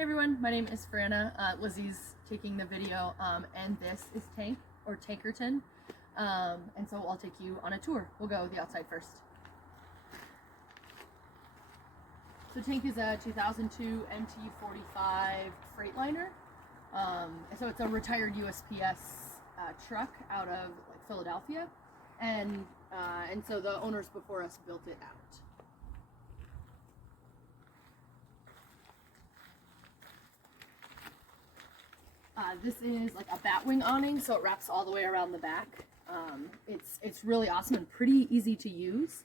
Hey everyone, my name is Franna. Lizzie's taking the video, and this is Tank, or Tankerton, and so I'll take you on a tour. We'll go the outside first. So Tank is a 2002 MT45 Freightliner, so it's a retired USPS truck out of Philadelphia, and so the owners before us built it out. This is like a Batwing awning, so it wraps all the way around the back. It's really awesome and pretty easy to use.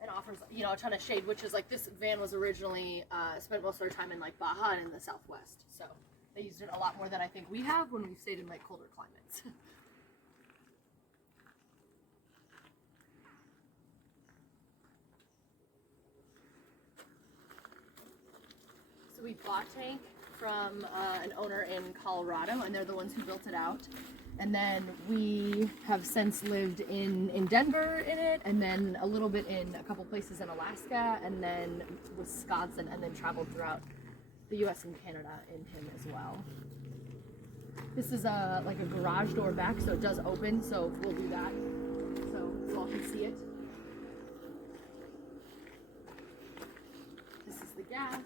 It offers, you know, a ton of shade, which is like this van was originally spent most of their time in like Baja and in the Southwest, so they used it a lot more than I think we have when we've stayed in like colder climates. So we bought Tank from an owner in Colorado, and they're the ones who built it out. And then we have since lived in Denver in it, and then a little bit in a couple places in Alaska, and then Wisconsin, and then traveled throughout the US and Canada in him as well. This is like a garage door back, so it does open, so we'll do that so you all can see it. This is the gas.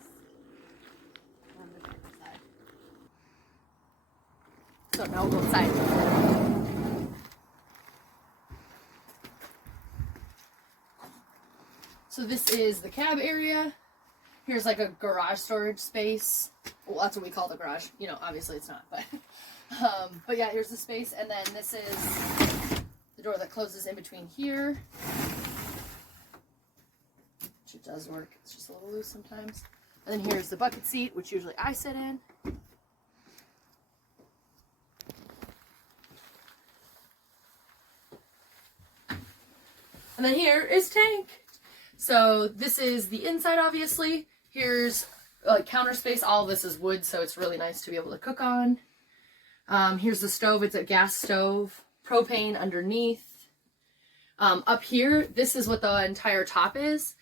So now we'll go inside. So this is the cab area. Here's like a garage storage space. Well, that's what we call the garage. You know, obviously it's not, but yeah, here's the space. And then this is the door that closes in between here. Which it does work. It's just a little loose sometimes. And then here's the bucket seat, which usually I sit in. And then here is Tank. So this is the inside, obviously. Here's like counter space. All of this is wood, so it's really nice to be able to cook on. Here's the stove. It's a gas stove. Propane underneath. Up here, this is what the entire top is.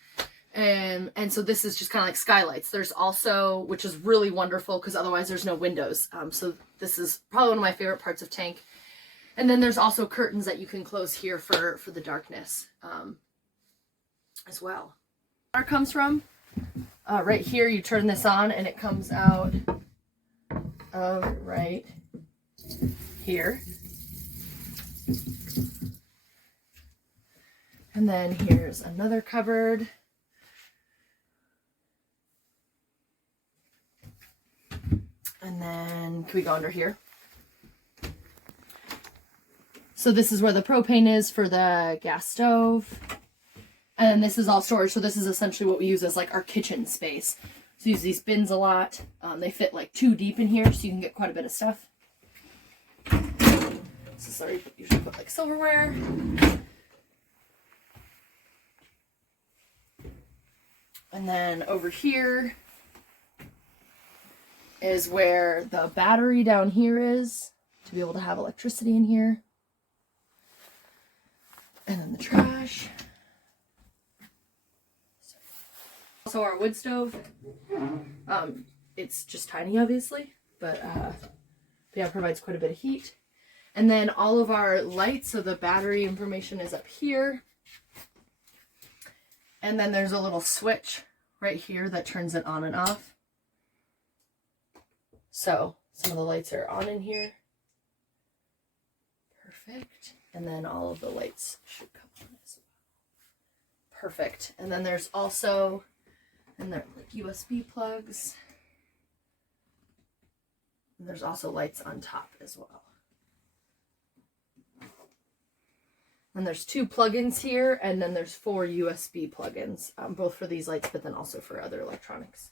And so this is just kind of like skylights. There's also, which is really wonderful because otherwise there's no windows. So this is probably one of my favorite parts of Tank. And then there's also curtains that you can close here for the darkness as well. Where it comes from, right here, you turn this on and it comes out of right here. And then here's another cupboard. And then, can we go under here? So this is where the propane is for the gas stove. And this is all storage. So this is essentially what we use as like our kitchen space. So we use these bins a lot. They fit like 2 deep in here, so you can get quite a bit of stuff. This is where you usually put like silverware. And then over here is where the battery down here is, to be able to have electricity in here. And then the trash. Also our wood stove. It's just tiny, obviously, but yeah, it provides quite a bit of heat. And then all of our lights, so the battery information is up here. And then there's a little switch right here that turns it on and off. So some of the lights are on in here. Perfect. And then all of the lights should come on as well. Perfect. And then there's also, and they're like USB plugs. And there's also lights on top as well. And there's 2 plugins here, and then there's 4 USB plugins, both for these lights, but then also for other electronics.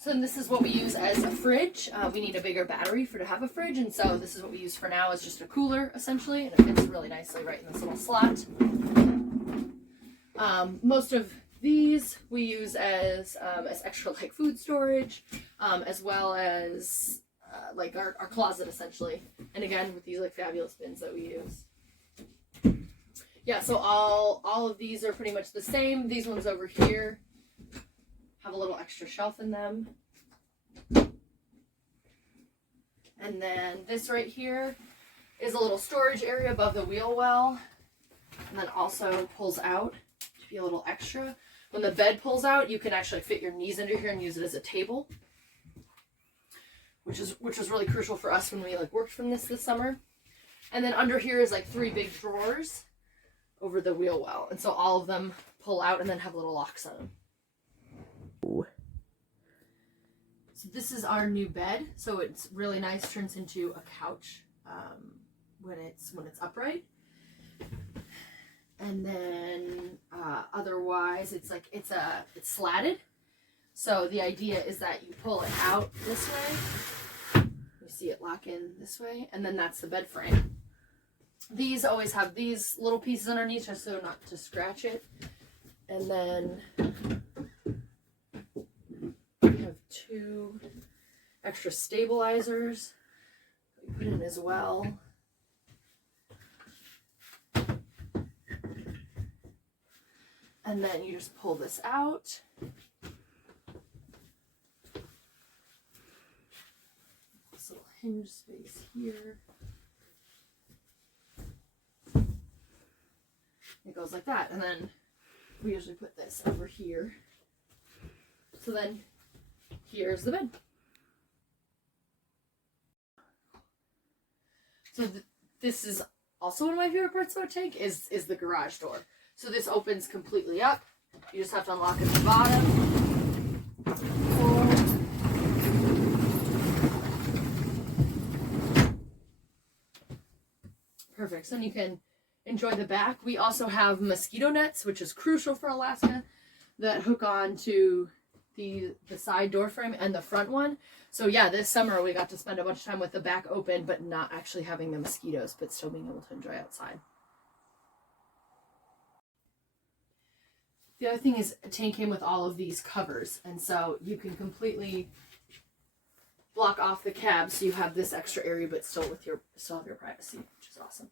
So this is what we use as a fridge. We need a bigger battery to have a fridge, and so this is what we use for now, is just a cooler, essentially, and it fits really nicely right in this little slot. Most of these we use as extra like food storage, as well as like our closet, essentially. And again, with these like fabulous bins that we use. Yeah, so all of these are pretty much the same. These ones over here have a little extra shelf in them. And then this right here is a little storage area above the wheel well, and then also pulls out to be a little extra. When the bed pulls out, you can actually fit your knees under here and use it as a table, which was really crucial for us when we like worked from this summer. And then under here is like 3 big drawers over the wheel well, and so all of them pull out and then have little locks on them. Ooh. So this is our new bed. So it's really nice, turns into a couch when it's upright. And then otherwise it's slatted. So the idea is that you pull it out this way. You see it lock in this way, and then that's the bed frame. These always have these little pieces underneath just so not to scratch it. And then we have 2 extra stabilizers that we put in as well. And then you just pull this out. This little hinge space here. It goes like that. And then we usually put this over here. So then here's the bed. So this is also one of my favorite parts about a tank is the garage door. So this opens completely up. You just have to unlock at the bottom. Pull. Perfect. So then you can enjoy the back. We also have mosquito nets, which is crucial for Alaska, that hook on to the side door frame and the front one. So yeah, this summer we got to spend a bunch of time with the back open, but not actually having the mosquitoes, but still being able to enjoy outside. The other thing is a tank came with all of these covers, and so you can completely block off the cab so you have this extra area but still have your privacy, which is awesome.